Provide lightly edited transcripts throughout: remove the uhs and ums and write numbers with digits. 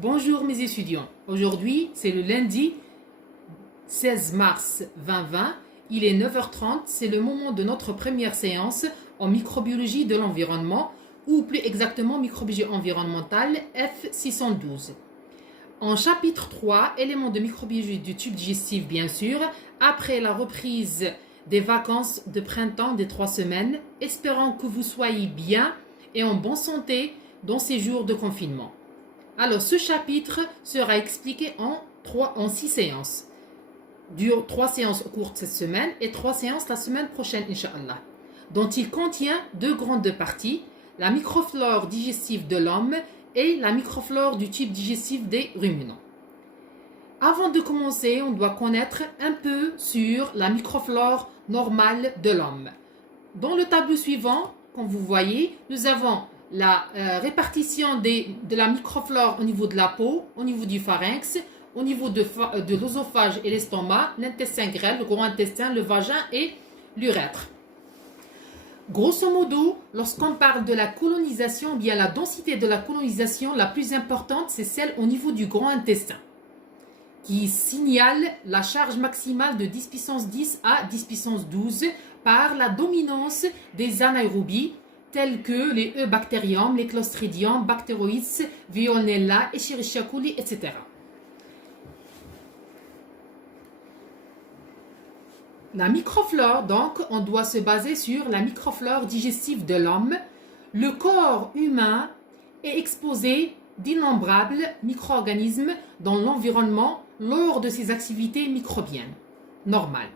Bonjour mes étudiants, aujourd'hui c'est le lundi 16 mars 2020, il est 9h30, c'est le moment de notre première séance en microbiologie de l'environnement ou plus exactement microbiologie environnementale F612. En chapitre 3, éléments de microbiologie du tube digestif bien sûr, après la reprise des vacances de printemps des 3 semaines, espérons que vous soyez bien et en bonne santé dans ces jours de confinement. Alors, ce chapitre sera expliqué en 6 séances. Dure 3 séances au cours de cette semaine et 3 séances la semaine prochaine, Inch'Allah. Dont il contient 2 grandes parties, la microflore digestive de l'homme et la microflore du tube digestif des ruminants. Avant de commencer, on doit connaître un peu sur la microflore normale de l'homme. Dans le tableau suivant, comme vous voyez, nous avons la répartition de la microflore au niveau de la peau, au niveau du pharynx, au niveau de l'œsophage et l'estomac, l'intestin grêle, le gros intestin, le vagin et l'urètre. Grosso modo, lorsqu'on parle de la colonisation, bien la densité de la colonisation la plus importante, c'est celle au niveau du grand intestin, qui signale la charge maximale de 10 puissance 10 à 10 puissance 12 par la dominance des anaérobies, tels que les Eubacterium, les Clostridium, Bacteroides, Veillonella, Escherichia coli, etc. La microflore, donc, on doit se baser sur la microflore digestive de l'homme. Le corps humain est exposé d'innombrables micro-organismes dans l'environnement lors de ses activités microbiennes normales.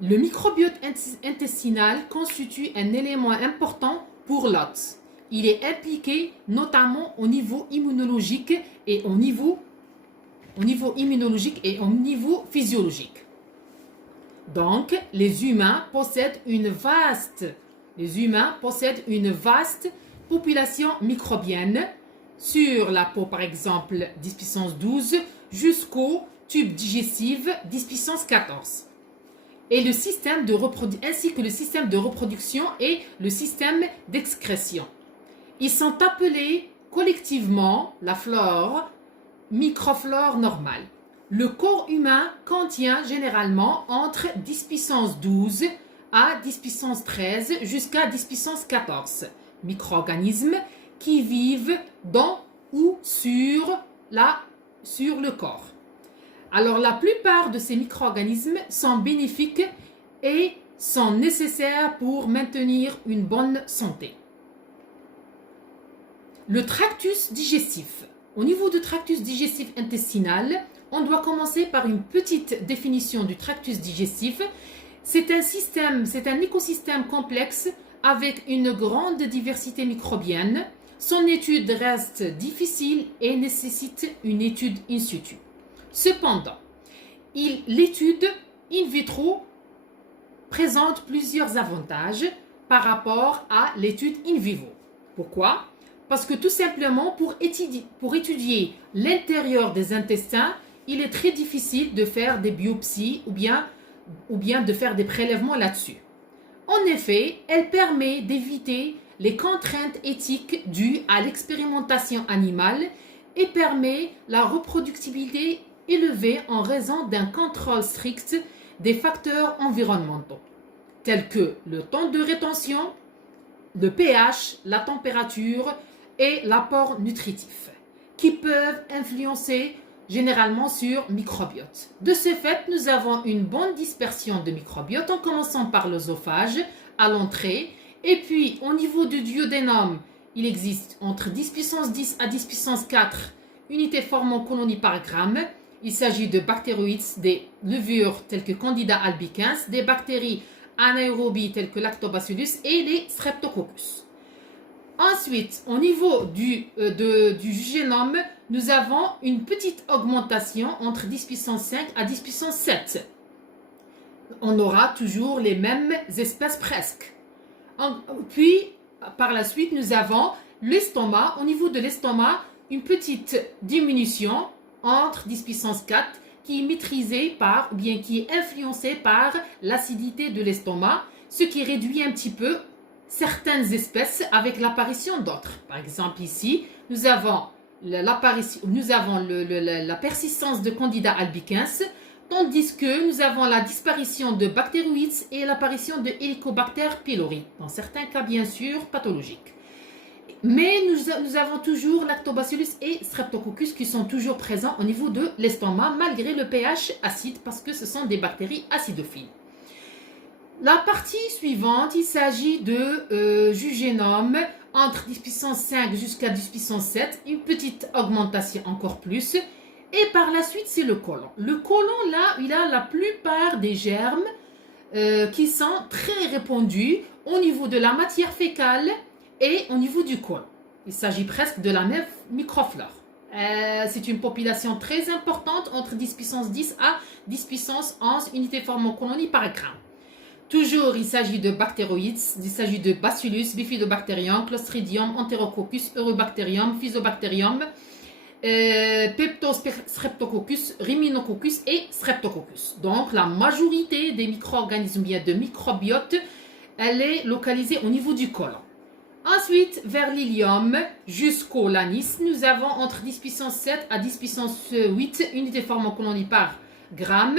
Le microbiote intestinal constitue un élément important pour l'hôte. Il est impliqué notamment au niveau immunologique et au niveau physiologique. Donc, les humains possèdent une vaste population microbienne sur la peau, par exemple, 10 puissance 12, jusqu'au tube digestif 10 puissance 14. Et ainsi que le système de reproduction et le système d'excrétion. Ils sont appelés collectivement la flore, microflore normale. Le corps humain contient généralement entre 10 puissance 12 à 10 puissance 13 jusqu'à 10 puissance 14 micro-organismes qui vivent dans ou sur le corps. Alors, la plupart de ces micro-organismes sont bénéfiques et sont nécessaires pour maintenir une bonne santé. Le tractus digestif. Au niveau du tractus digestif intestinal, on doit commencer par une petite définition du tractus digestif. C'est un écosystème complexe avec une grande diversité microbienne. Son étude reste difficile et nécessite une étude in situ. Cependant, l'étude in vitro présente plusieurs avantages par rapport à l'étude in vivo. Pourquoi? Parce que tout simplement, pour étudier l'intérieur des intestins, il est très difficile de faire des biopsies ou bien de faire des prélèvements là-dessus. En effet, elle permet d'éviter les contraintes éthiques dues à l'expérimentation animale et permet la reproductibilité élevée en raison d'un contrôle strict des facteurs environnementaux, tels que le temps de rétention, le pH, la température et l'apport nutritif, qui peuvent influencer généralement sur microbiote. De ce fait, nous avons une bonne dispersion de microbiote en commençant par l'œsophage à l'entrée, et puis au niveau du duodénum, il existe entre 10 puissance 10 à 10 puissance 4 unités formant colonie par gramme. Il s'agit de bactéroïdes, des levures telles que Candida albicans, des bactéries anaérobies telles que Lactobacillus et les Streptococcus. Ensuite, au niveau du génome, nous avons une petite augmentation entre 10 puissance 5 à 10 puissance 7. On aura toujours les mêmes espèces presque. Puis, par la suite, nous avons l'estomac. Au niveau de l'estomac, une petite diminution entre 10 puissance 4 qui est maîtrisée qui est influencée par l'acidité de l'estomac, ce qui réduit un petit peu certaines espèces avec l'apparition d'autres. Par exemple, ici, nous avons nous avons la persistance de Candida albicans, tandis que nous avons la disparition de bactéroïdes et l'apparition de Helicobacter pylori, dans certains cas bien sûr pathologiques. Mais nous avons toujours Lactobacillus et Streptococcus qui sont toujours présents au niveau de l'estomac malgré le pH acide parce que ce sont des bactéries acidophiles. La partie suivante, il s'agit de jugénome entre 10 puissance 5 jusqu'à 10 puissance 7, une petite augmentation encore plus. Et par la suite, c'est le côlon. Le côlon, là, il a la plupart des germes qui sont très répandus au niveau de la matière fécale et au niveau du côlon. Il s'agit presque de la même microflore. C'est une population très importante, entre 10 puissance 10 à 10 puissance 11 unités formocolonie par gramme. Toujours, il s'agit de bactéroïdes, il s'agit de Bacillus, Bifidobacterium, Clostridium, Enterococcus, Eurobacterium, Physobacterium, Streptococcus, Rhinococcus et Streptococcus. Donc, la majorité des micro-organismes, bien de microbiote, elle est localisée au niveau du côlon. Ensuite, vers l'ilium jusqu'au l'anis, nous avons entre 10 puissance 7 à 10 puissance 8 unités formocolonie par gramme.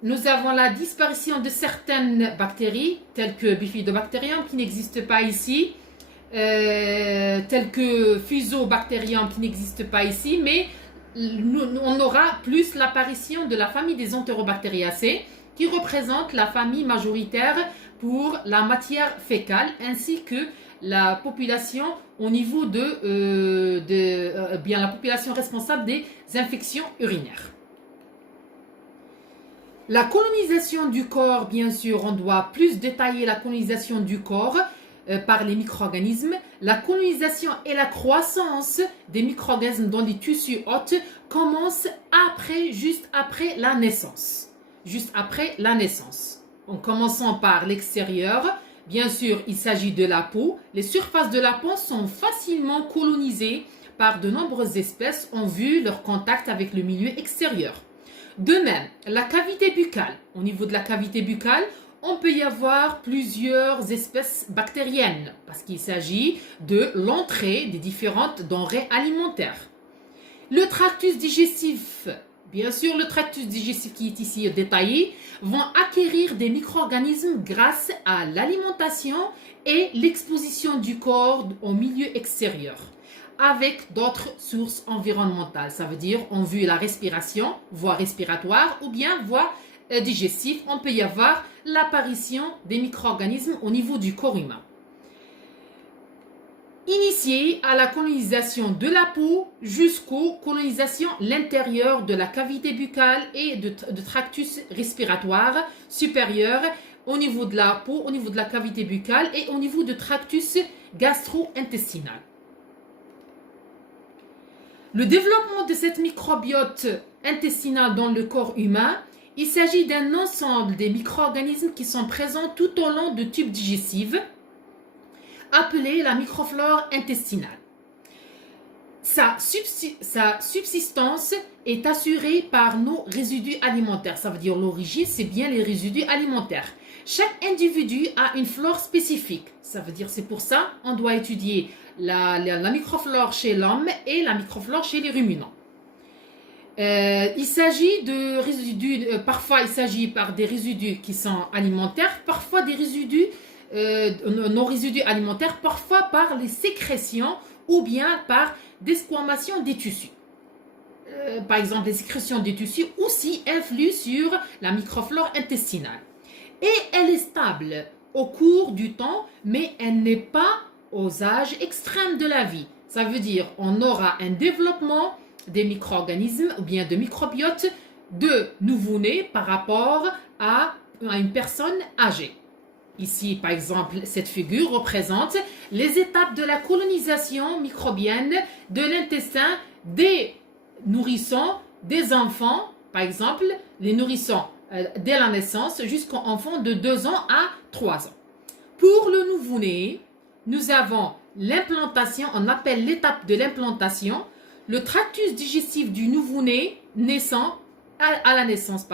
Nous avons la disparition de certaines bactéries, telles que Bifidobacterium, qui n'existe pas ici, telles que Fusobacterium, qui n'existe pas ici, mais on aura plus l'apparition de la famille des Enterobacteriaceae, qui représente la famille majoritaire pour la matière fécale, ainsi que la population au niveau bien la population responsable des infections urinaires. La colonisation du corps, bien sûr, on doit plus détailler la colonisation du corps par les micro-organismes. La colonisation et la croissance des micro-organismes dans les tissus hôtes commencent juste après la naissance. Juste après la naissance. En commençant par l'extérieur, bien sûr, il s'agit de la peau. Les surfaces de la peau sont facilement colonisées par de nombreuses espèces en vue de leur contact avec le milieu extérieur. De même, la cavité buccale. Au niveau de la cavité buccale, on peut y avoir plusieurs espèces bactériennes parce qu'il s'agit de l'entrée des différentes denrées alimentaires. Le tractus digestif, bien sûr, le tractus digestif qui est ici détaillé, vont acquérir des micro-organismes grâce à l'alimentation et l'exposition du corps au milieu extérieur, avec d'autres sources environnementales. Ça veut dire en vue de la respiration, voie respiratoire ou bien voie digestive, on peut y avoir l'apparition des micro-organismes au niveau du corps humain. Initié à la colonisation de la peau jusqu'aux colonisations l'intérieur de la cavité buccale et de tractus respiratoire supérieur au niveau de la peau, au niveau de la cavité buccale et au niveau du tractus gastro-intestinal. Le développement de cette microbiote intestinale dans le corps humain, il s'agit d'un ensemble des micro-organismes qui sont présents tout au long du tube digestif, appelé la microflore intestinale. Sa subsistance est assurée par nos résidus alimentaires. Ça veut dire l'origine, c'est bien les résidus alimentaires. Chaque individu a une flore spécifique. Ça veut dire, c'est pour ça qu'on doit étudier la microflore chez l'homme et la microflore chez les ruminants. Il s'agit de résidus, parfois il s'agit par des résidus qui sont alimentaires, parfois des résidus, non résidus alimentaires, parfois par les sécrétions ou bien par desquamation des tissus. Par exemple, les sécrétions des tissus aussi influent sur la microflore intestinale. Et elle est stable au cours du temps, mais elle n'est pas aux âges extrêmes de la vie. Ça veut dire on aura un développement des micro-organismes ou bien de microbiotes de nouveau-nés par rapport à une personne âgée. Ici, par exemple, cette figure représente les étapes de la colonisation microbienne de l'intestin des nourrissons, des enfants, par exemple, les nourrissons dès la naissance jusqu'aux enfants de 2 ans à 3 ans. Pour le nouveau-né, nous avons l'implantation, on appelle l'étape de l'implantation. Le tractus digestif du nouveau-né naissant, à la naissance,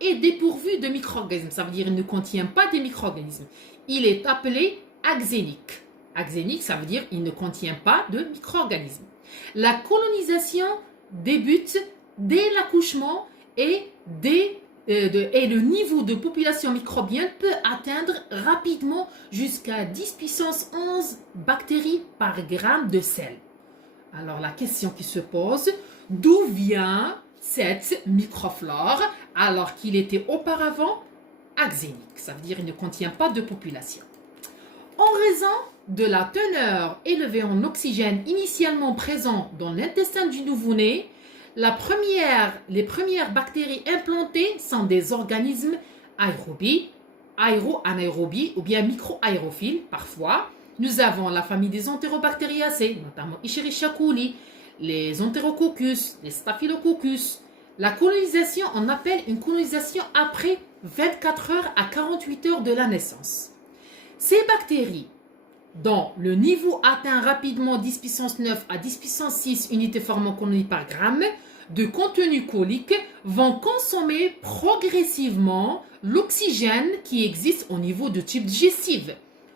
est dépourvu de micro-organismes. Ça veut dire qu'il ne contient pas des micro-organismes. Il est appelé axénique. Axénique, ça veut dire il ne contient pas de micro-organismes. La colonisation débute dès l'accouchement et le niveau de population microbienne peut atteindre rapidement jusqu'à 10 puissance 11 bactéries par gramme de sel. Alors la question qui se pose, d'où vient cette microflore alors qu'il était auparavant axénique? Ça veut dire qu'il ne contient pas de population. En raison de la teneur élevée en oxygène initialement présente dans l'intestin du nouveau-né, les premières bactéries implantées sont des organismes aérobies, aéro-anaérobies ou bien micro-aérophiles parfois. Nous avons la famille des Enterobacteriaceae, notamment Escherichia coli, les Enterococcus, les Staphylococcus. La colonisation, on appelle une colonisation après 24 heures à 48 heures de la naissance. Ces bactéries, dont le niveau atteint rapidement 10 puissance 9 à 10 puissance 6 unités formant colonie par gramme de contenu colique, vont consommer progressivement l'oxygène qui existe au niveau du tube digestif,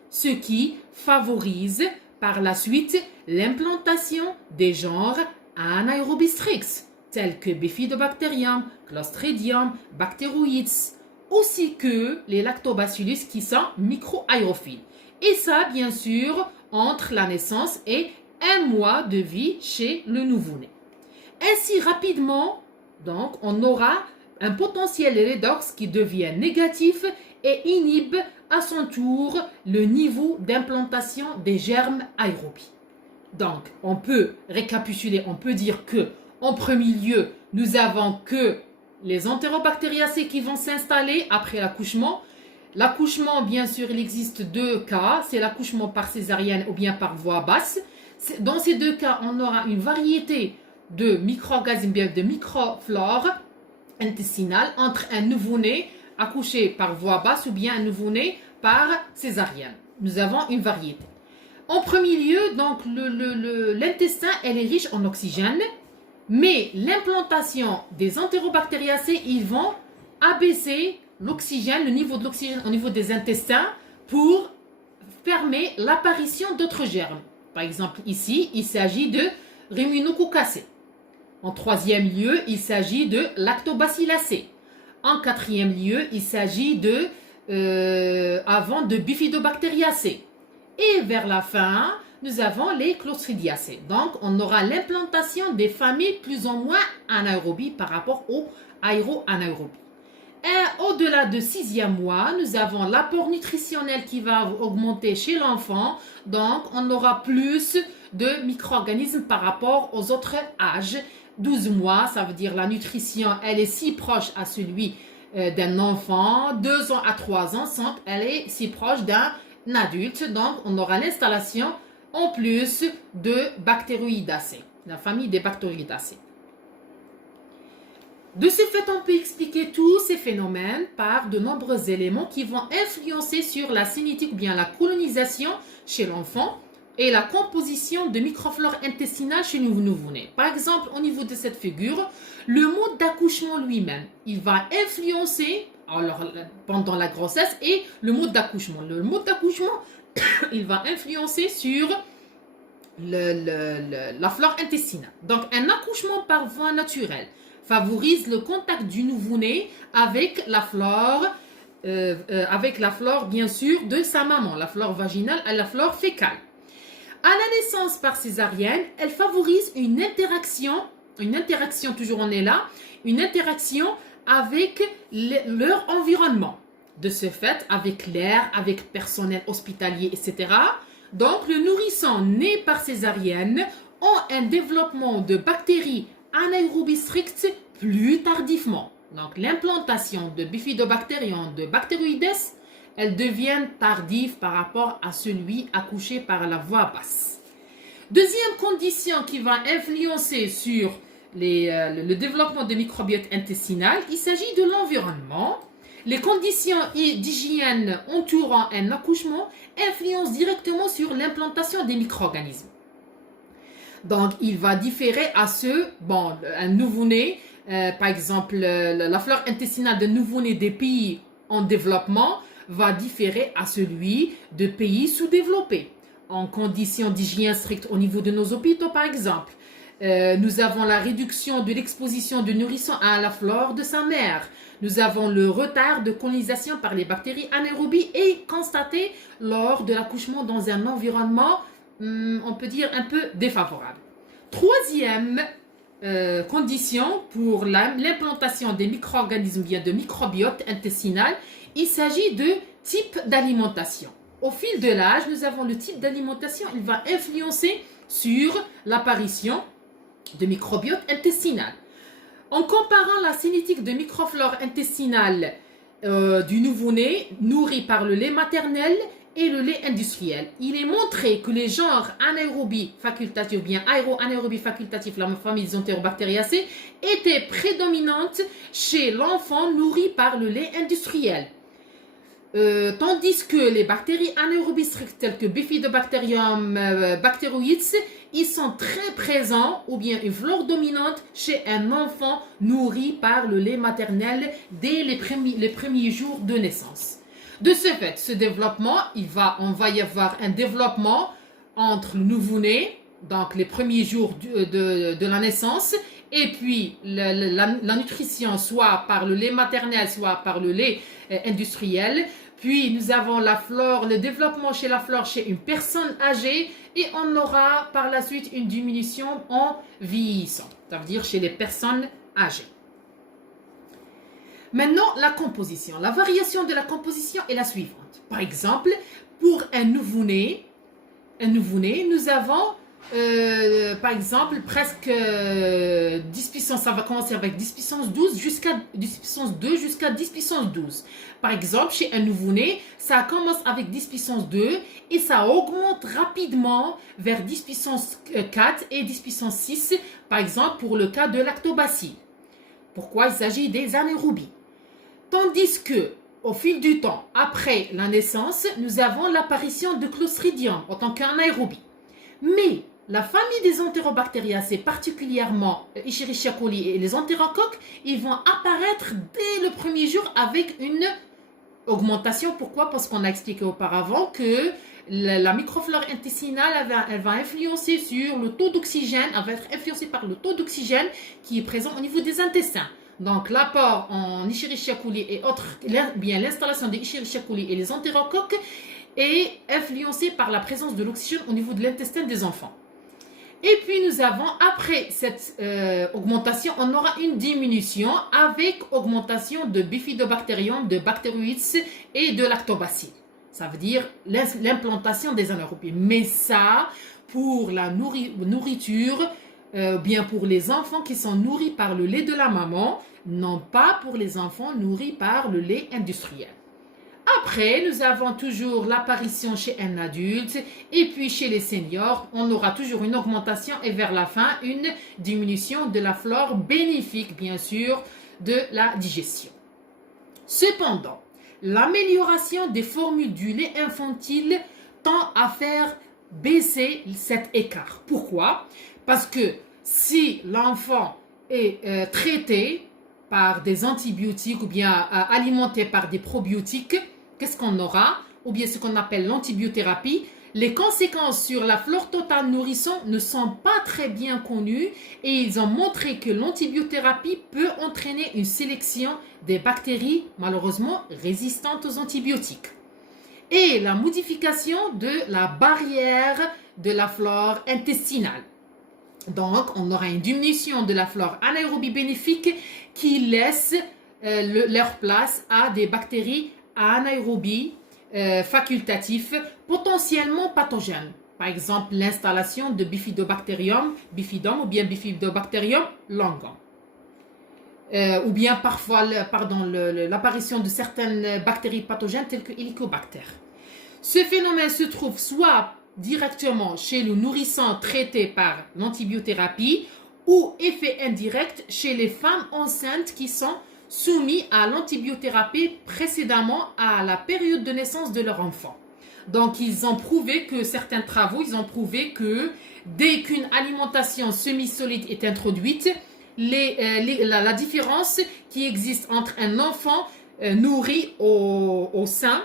ce qui favorise par la suite l'implantation des genres Anaerobistrix, tels que Bifidobacterium, Clostridium, Bacteroides, aussi que les Lactobacillus qui sont micro-aérophiles. Et ça, bien sûr, entre la naissance et 1 mois de vie chez le nouveau-né. Ainsi, rapidement, donc, on aura un potentiel redox qui devient négatif et inhibe à son tour le niveau d'implantation des germes aérobies. Donc, on peut récapituler, on peut dire que, en premier lieu, nous avons que les Enterobacteriaceae qui vont s'installer après l'accouchement. L'accouchement, bien sûr, il existe 2 cas, c'est l'accouchement par césarienne ou bien par voie basse. Dans ces 2 cas, on aura une variété de micro-organismes, de microflore intestinale entre un nouveau-né accouché par voie basse ou bien un nouveau-né par césarienne. Nous avons une variété. En premier lieu, donc, l'intestin, elle est riche en oxygène, mais l'implantation des Enterobacteriaceae, ils vont abaisser l'oxygène, le niveau de l'oxygène au niveau des intestins pour permettre l'apparition d'autres germes. Par exemple, ici, il s'agit de Rhinococcaceae. En 3e lieu, il s'agit de Lactobacillacées. En 4e lieu, il s'agit de Bifidobacteriaceae. Et vers la fin, nous avons les Clostridiaceae. Donc, on aura l'implantation des familles plus ou moins anaérobies par rapport aux aéro-anaérobies. Et au-delà de 6e mois, nous avons l'apport nutritionnel qui va augmenter chez l'enfant. Donc, on aura plus de micro-organismes par rapport aux autres âges. 12 mois, ça veut dire la nutrition, elle est si proche à celui d'un enfant. 2 ans à 3 ans, elle est si proche d'un adulte. Donc, on aura l'installation en plus de Bacteroidaceae, la famille des Bacteroidaceae. De ce fait, on peut expliquer tous ces phénomènes par de nombreux éléments qui vont influencer sur la sénétique ou bien la colonisation chez l'enfant et la composition de microflore intestinale chez le nouveau-né. Par exemple, au niveau de cette figure, le mode d'accouchement lui-même, il va influencer pendant la grossesse et le mode d'accouchement. Le mode d'accouchement, il va influencer sur la flore intestinale. Donc, un accouchement par voie naturelle favorise le contact du nouveau-né avec la flore, bien sûr, de sa maman, la flore vaginale et la flore fécale. À la naissance par césarienne, elle favorise une interaction, toujours on est là, une interaction avec leur environnement. De ce fait, avec l'air, avec personnel hospitalier, etc. Donc, le nourrisson né par césarienne ont un développement de bactéries anaérobies strictes plus tardivement. Donc, l'implantation de Bifidobacterium, de Bacteroides, elles deviennent tardives par rapport à celui accouché par la voie basse. Deuxième condition qui va influencer sur le développement de microbiote intestinal, il s'agit de l'environnement. Les conditions d'hygiène entourant un accouchement influencent directement sur l'implantation des micro-organismes. Donc, il va différer à un nouveau-né, par exemple, la flore intestinale de nouveau-né des pays en développement va différer à celui de pays sous-développés. en conditions d'hygiène stricte au niveau de nos hôpitaux, par exemple. Nous avons la réduction de l'exposition du nourrisson à la flore de sa mère. Nous avons le retard de colonisation par les bactéries anaérobies et constaté lors de l'accouchement dans un environnement, on peut dire, un peu défavorable. Troisième condition pour l'implantation des micro-organismes, bien de microbiote intestinal, il s'agit de type d'alimentation. Au fil de l'âge, nous avons le type d'alimentation, il va influencer sur l'apparition de microbiote intestinal. En comparant la cinétique de microflore intestinale du nouveau-né nourri par le lait maternel et le lait industriel, il est montré que les genres anaérobie facultative ou bien aéro-anaérobie facultative, la famille des Enterobacteriaceae, étaient prédominantes chez l'enfant nourri par le lait industriel. Tandis que les bactéries anaérobies strictes telles que Bifidobacterium bacteroides, ils sont très présents ou bien une flore dominante chez un enfant nourri par le lait maternel dès les premiers jours de naissance. De ce fait, ce développement, on va y avoir un développement entre le nouveau-né, donc les premiers jours de la naissance, et puis la nutrition soit par le lait maternel, soit par le lait industriel. Puis nous avons la flore, le développement chez la flore chez une personne âgée et on aura par la suite une diminution en vieillissant, ça veut dire chez les personnes âgées. Maintenant, la composition. La variation de la composition est la suivante. Par exemple, pour un nouveau-né, nous avons par exemple presque 10 puissance, ça va commencer avec 10 puissance 12 jusqu'à 10 puissance 2 jusqu'à 10 puissance 12. Par exemple, chez un nouveau-né, ça commence avec 10 puissance 2 et ça augmente rapidement vers 10 puissance 4 et 10 puissance 6, par exemple pour le cas de lactobacilles. Pourquoi il s'agit des anaérobies. Tandis que, au fil du temps, après la naissance, nous avons l'apparition de Clostridium en tant qu'anaérobie. Mais la famille des Enterobacteriaceae, particulièrement Escherichia coli et les entérocoques, ils vont apparaître dès le premier jour avec une augmentation. Pourquoi? Parce qu'on a expliqué auparavant que la microflore intestinale, elle va influencer sur le taux d'oxygène, elle va être influencée par le taux d'oxygène qui est présent au niveau des intestins. Donc, l'apport en Escherichia coli et autres, bien l'installation des Escherichia coli et les entérocoques est influencée par la présence de l'oxygène au niveau de l'intestin des enfants. Et puis, nous avons, après cette augmentation, on aura une diminution avec augmentation de Bifidobacterium, de Bacteroides et de Lactobacilles. Ça veut dire l'implantation des anaérobies. Mais ça, pour la nourriture, bien pour les enfants qui sont nourris par le lait de la maman, non pas pour les enfants nourris par le lait industriel. Après, nous avons toujours l'apparition chez un adulte et puis chez les seniors, on aura toujours une augmentation et vers la fin, une diminution de la flore bénéfique, bien sûr, de la digestion. Cependant, l'amélioration des formules du lait infantile tend à faire baisser cet écart. Pourquoi? Parce que si l'enfant est traité par des antibiotiques ou bien alimenté par des probiotiques, qu'est-ce qu'on aura? Ou bien ce qu'on appelle l'antibiothérapie. Les conséquences sur la flore totale nourrisson ne sont pas très bien connues et ils ont montré que l'antibiothérapie peut entraîner une sélection des bactéries malheureusement résistantes aux antibiotiques. Et la modification de la barrière de la flore intestinale. Donc, on aura une diminution de la flore anaérobie bénéfique qui laisse leur place à des bactéries anaérobies facultatives potentiellement pathogènes. Par exemple, l'installation de Bifidobacterium bifidum ou bien Bifidobacterium longum. Ou bien parfois l'apparition de certaines bactéries pathogènes telles que Helicobacter. Ce phénomène se trouve soit directement chez le nourrisson traité par l'antibiothérapie ou effet indirect chez les femmes enceintes qui sont soumises à l'antibiothérapie précédemment à la période de naissance de leur enfant. Donc, ils ont prouvé que certains travaux, ils ont prouvé que dès qu'une alimentation semi-solide est introduite, la différence qui existe entre un enfant nourri au sein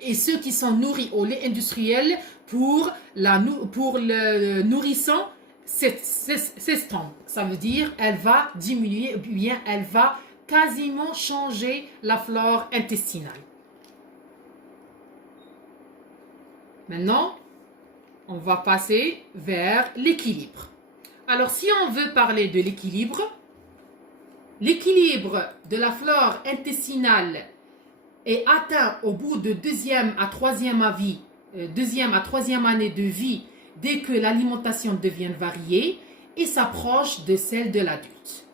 et ceux qui sont nourris au lait industriel pour le nourrissant s'estompe. Ça veut dire elle va diminuer ou bien elle va quasiment changer la flore intestinale. Maintenant, on va passer vers l'équilibre. Alors, si on veut parler de l'équilibre de la flore intestinale est atteint au bout de deuxième à troisième année de vie dès que l'alimentation devient variée et s'approche de celle de l'adulte.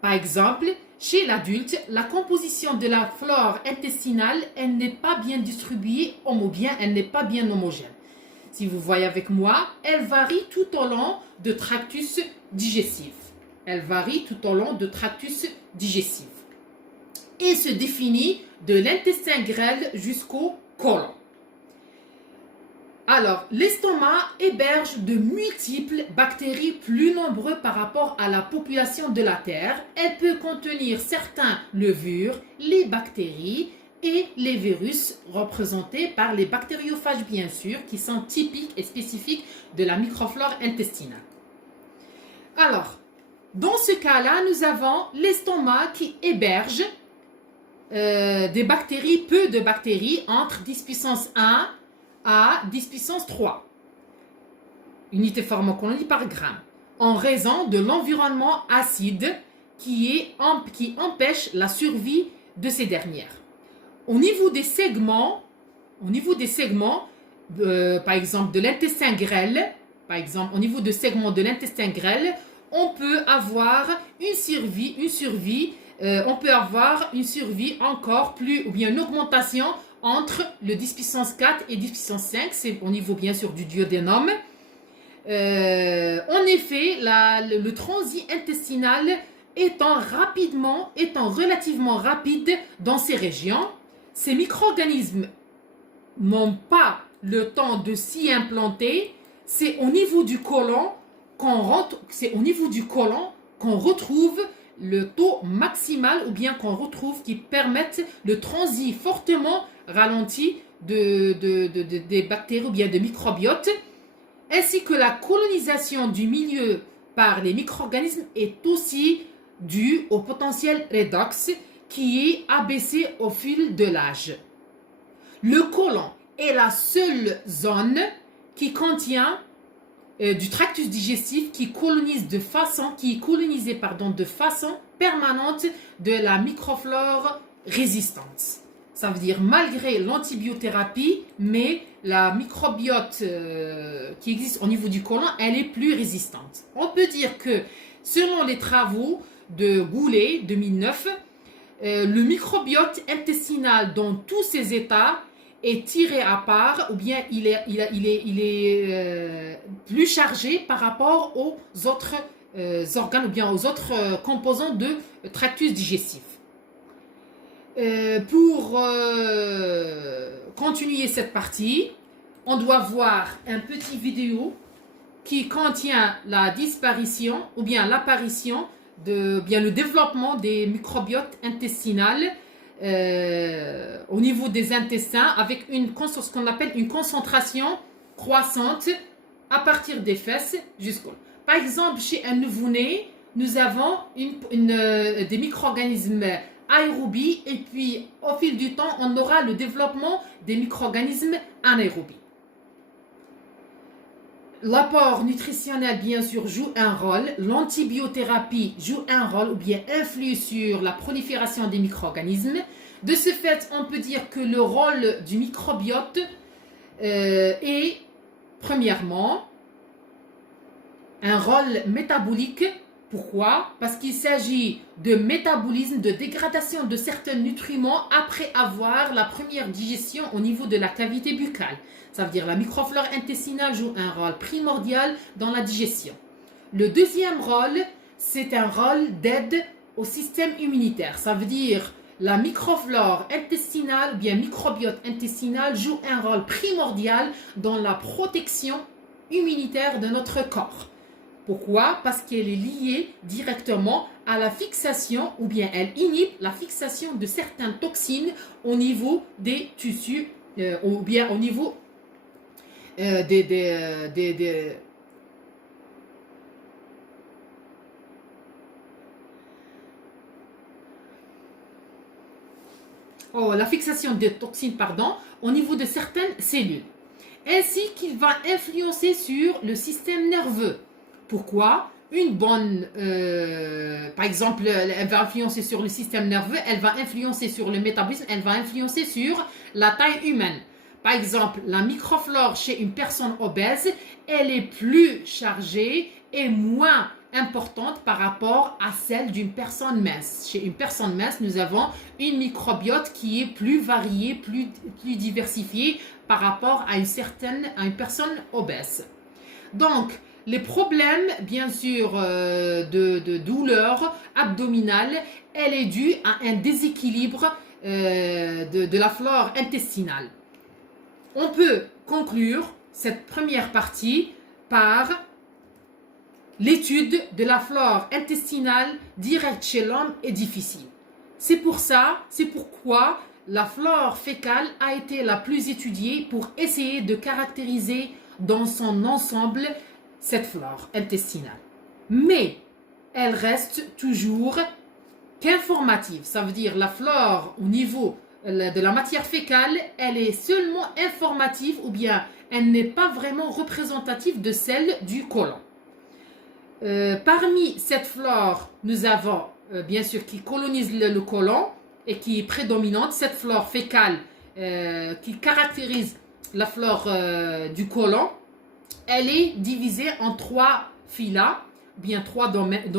Par exemple, chez l'adulte, la composition de la flore intestinale, elle n'est pas bien distribuée ou bien elle n'est pas bien homogène. Si vous voyez avec moi, elle varie tout au long de tractus digestif. Elle varie tout au long de tractus digestif et se définit de l'intestin grêle jusqu'au côlon. Alors, l'estomac héberge de multiples bactéries plus nombreuses par rapport à la population de la Terre. Elle peut contenir certains levures, les bactéries et les virus représentés par les bactériophages bien sûr, qui sont typiques et spécifiques de la microflore intestinale. Alors, dans ce cas-là, nous avons l'estomac qui héberge des bactéries, peu de bactéries, entre 10 puissance 1 à 10 puissance 3 unités pharmacologiques par gramme, en raison de l'environnement acide qui empêche la survie de ces dernières. Au niveau des segments, par exemple de l'intestin grêle, au niveau de segments de l'intestin grêle, on peut avoir une survie encore plus, ou bien une augmentation entre le 10 puissance 4 et 10 puissance 5, c'est au niveau bien sûr du duodénum. En effet, le transit intestinal étant relativement rapide dans ces régions, ces micro-organismes n'ont pas le temps de s'y implanter. C'est au niveau du côlon qu'on retrouve le taux maximal, ou bien qu'on retrouve qui permettent le transit fortement ralenti des bactéries ou bien de microbiotes, ainsi que la colonisation du milieu par les micro-organismes est aussi due au potentiel redox qui est abaissé au fil de l'âge. Le côlon est la seule zone qui contient du tractus digestif qui est colonisé de façon permanente de la microflore résistante. Ça veut dire malgré l'antibiothérapie, mais la microbiote qui existe au niveau du côlon, elle est plus résistante. On peut dire que selon les travaux de Goulet 2009, le microbiote intestinal dans tous ses états est tiré à part, ou bien il est plus chargé par rapport aux autres organes ou bien aux autres composants de tractus digestif. Pour continuer cette partie, on doit voir un petit vidéo qui contient la disparition ou bien l'apparition le développement des microbiotes intestinales au niveau des intestins avec ce qu'on appelle une concentration croissante à partir des fesses jusqu'au. Par exemple, chez un nouveau-né, nous avons des micro-organismes aérobies et puis au fil du temps, on aura le développement des micro-organismes anaérobies. L'apport nutritionnel, bien sûr, joue un rôle. L'antibiothérapie joue un rôle ou bien influe sur la prolifération des micro-organismes. De ce fait, on peut dire que le rôle du microbiote est, premièrement, un rôle métabolique. Pourquoi? Parce qu'il s'agit de métabolisme, de dégradation de certains nutriments après avoir la première digestion au niveau de la cavité buccale. Ça veut dire la microflore intestinale joue un rôle primordial dans la digestion. Le deuxième rôle, c'est un rôle d'aide au système immunitaire. Ça veut dire la microflore intestinale ou bien microbiote intestinal joue un rôle primordial dans la protection immunitaire de notre corps. Pourquoi? Parce qu'elle est liée directement à la fixation ou bien elle inhibe la fixation de certaines toxines au niveau des tissus ou bien au niveau la fixation des toxines, pardon, au niveau de certaines cellules, ainsi qu'il va influencer sur le système nerveux. Pourquoi? Une bonne, par exemple, elle va influencer sur le système nerveux, elle va influencer sur le métabolisme, elle va influencer sur la taille humaine. Par exemple, la microflore chez une personne obèse, elle est plus chargée et moins importante par rapport à celle d'une personne mince. Chez une personne mince, nous avons une microbiote qui est plus variée, plus diversifiée par rapport à une personne obèse. Donc, les problèmes, bien sûr, de douleur abdominale, elle est due à un déséquilibre de la flore intestinale. On peut conclure cette première partie par l'étude de la flore intestinale directe chez l'homme est difficile. C'est pourquoi la flore fécale a été la plus étudiée pour essayer de caractériser dans son ensemble cette flore intestinale. Mais elle reste toujours qu'informative. Ça veut dire la flore au niveau de la matière fécale, elle est seulement informative ou bien elle n'est pas vraiment représentative de celle du côlon. Parmi cette flore, nous avons bien sûr qui colonise le côlon et qui est prédominante, cette flore fécale qui caractérise la flore du côlon. Elle est divisée en 3 phyla, bien 3 domaines.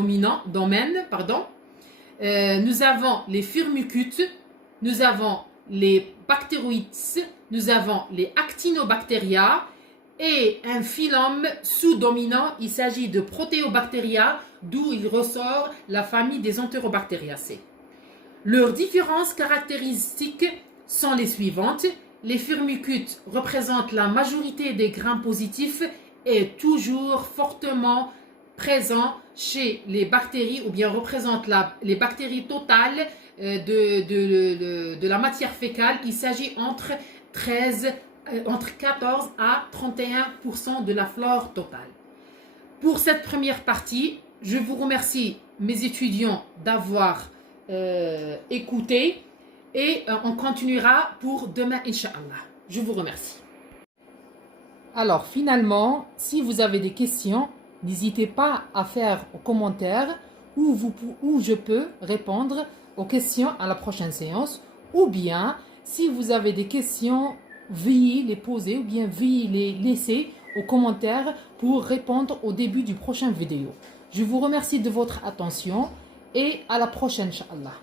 Nous avons les firmicutes, nous avons les bactéroïdes, nous avons les actinobacteria et un phylum sous-dominant. Il s'agit de Proteobacteria, d'où il ressort la famille des Enterobacteriaceae. Leurs différences caractéristiques sont les suivantes. Les firmicutes représentent la majorité des grains positifs et toujours fortement présents chez les bactéries ou bien représentent les bactéries totales de la matière fécale. Il s'agit entre 14 à 31% de la flore totale. Pour cette première partie, je vous remercie mes étudiants d'avoir écouté. Et on continuera pour demain, Inch'Allah. Je vous remercie. Alors, finalement, si vous avez des questions, n'hésitez pas à faire aux commentaires où je peux répondre aux questions à la prochaine séance. Ou bien, si vous avez des questions, veuillez les poser ou bien veuillez les laisser aux commentaires pour répondre au début du prochain vidéo. Je vous remercie de votre attention et à la prochaine, Inch'Allah.